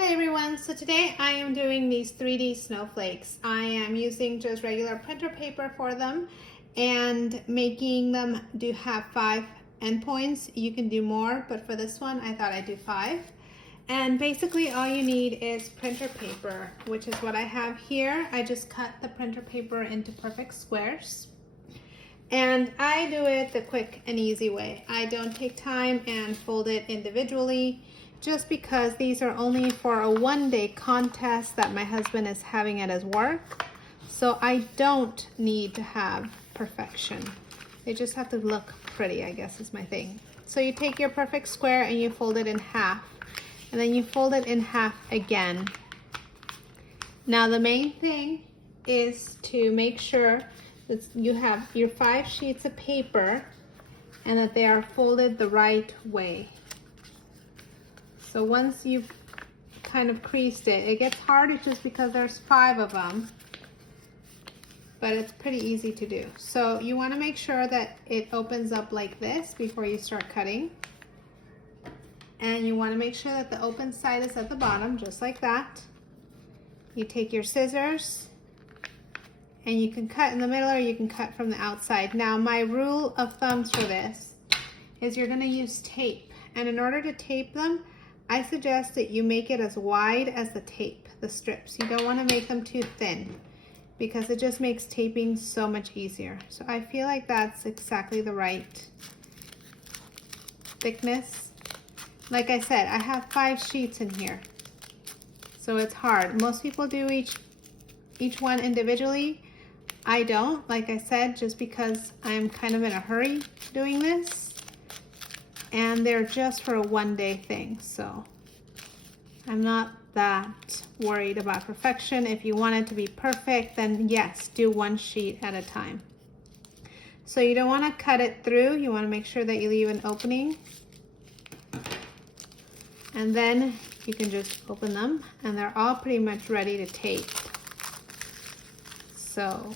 Hi everyone, so today I am doing these 3D snowflakes. I am using just regular printer paper for them and making them have 5 endpoints. You can do more, but for this one I thought I'd do 5. And basically all you need is printer paper, which is what I have here. I just cut the printer paper into perfect squares. And I do it the quick and easy way. I don't take time and fold it individually, just because these are only for a one-day contest that my husband is having at his work. So I don't need to have perfection. They just have to look pretty, I guess is my thing. So you take your perfect square and you fold it in half. And then you fold it in half again. Now the main thing is to make sure that you have your 5 sheets of paper and that they are folded the right way. So once you've kind of creased it, it gets hard just because there's 5 of them, but it's pretty easy to do. So you want to make sure that it opens up like this before you start cutting. And you want to make sure that the open side is at the bottom, just like that. You take your scissors and you can cut in the middle or you can cut from the outside. Now my rule of thumbs for this is you're going to use tape. And in order to tape them, I suggest that you make it as wide as the tape, the strips. You don't want to make them too thin because it just makes taping so much easier. So I feel like that's exactly the right thickness. Like I said, I have 5 sheets in here, so it's hard. Most people do each one individually. I don't, like I said, just because I'm kind of in a hurry doing this. And they're just for a one-day thing, so I'm not that worried about perfection. If you want it to be perfect, then yes, do 1 sheet at a time. So you don't want to cut it through. You want to make sure that you leave an opening. And then you can just open them, and they're all pretty much ready to tape. So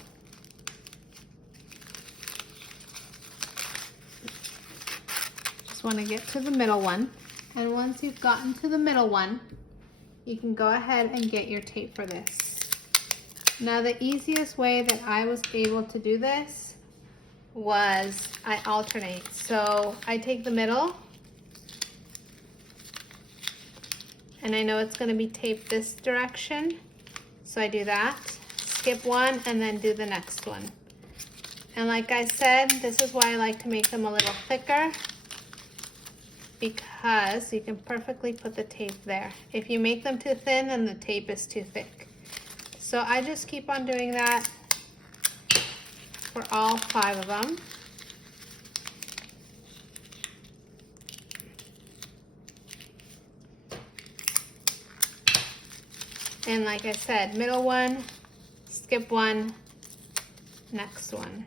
want to get to the middle one, and once you've gotten to the middle one, you can go ahead and get your tape for this. Now the easiest way that I was able to do this was I alternate. So I take the middle, and I know it's going to be taped this direction, so I do that, skip one, and then do the next one. And like I said, this is why I like to make them a little thicker, because you can perfectly put the tape there. If you make them too thin, then the tape is too thick. So I just keep on doing that for all 5 of them. And like I said, middle one, skip one, next one.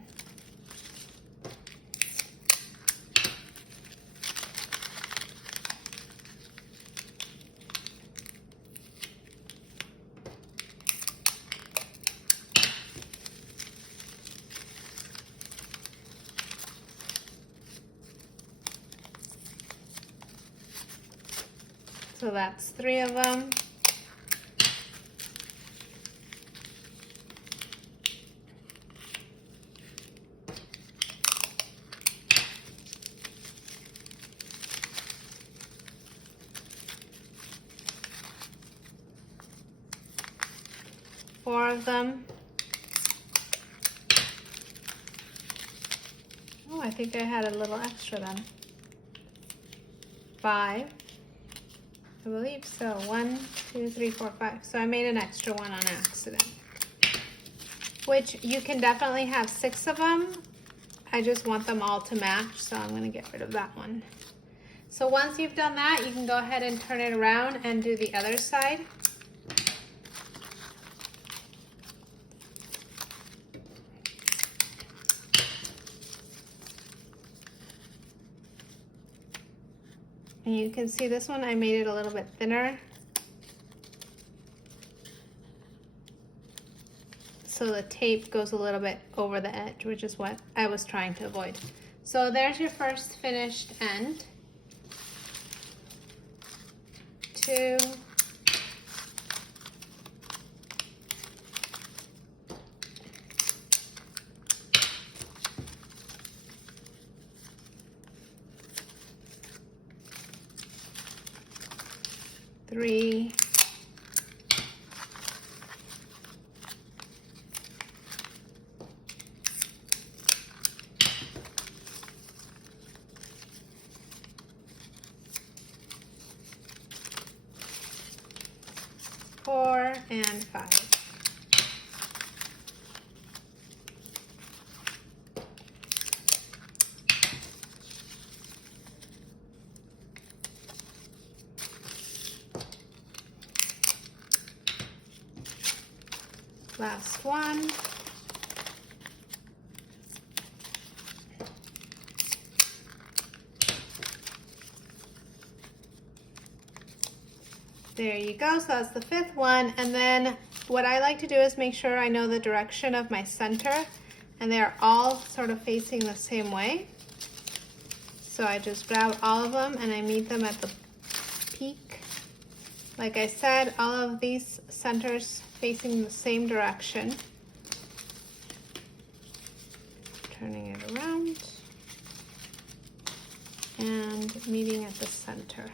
So that's 3 of them. Four of them. Oh, I think I had a little extra then. 5. I believe so. 1, 2, 3, 4, 5. So I made an extra one on accident. Which you can definitely have 6 of them. I just want them all to match, so I'm going to get rid of that one. So once you've done that, you can go ahead and turn it around and do the other side. And you can see this one, I made it a little bit thinner, so the tape goes a little bit over the edge, which is what I was trying to avoid. So there's your first finished end. 2, 3, 4, and 5. Last one. There you go, so that's the 5th one. And then what I like to do is make sure I know the direction of my center, and they're all sort of facing the same way. So I just grab all of them and I meet them at the peak. Like I said, all of these centers facing the same direction. Turning it around and meeting at the center.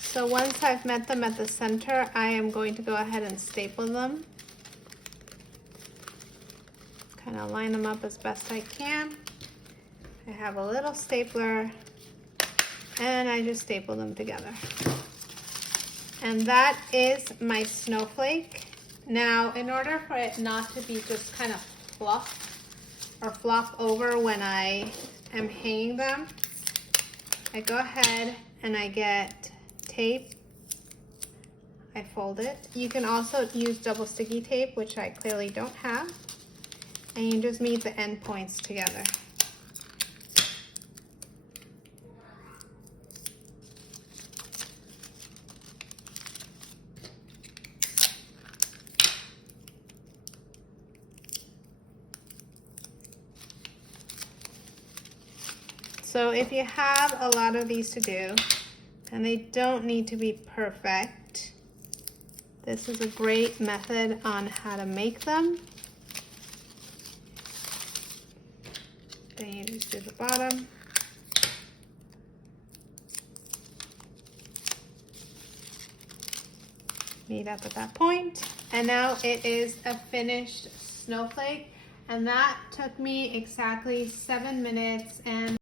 So once I've met them at the center, I am going to go ahead and staple them. Kind of line them up as best I can. I have a little stapler and I just staple them together. And that is my snowflake. Now, in order for it not to be just kind of fluff or flop over when I am hanging them, I go ahead and I get tape. I fold it. You can also use double sticky tape, which I clearly don't have. And you just meet the end points together. So if you have a lot of these to do, and they don't need to be perfect, this is a great method on how to make them. Then you just do the bottom. Meet up at that point. And now it is a finished snowflake. And that took me exactly 7 minutes and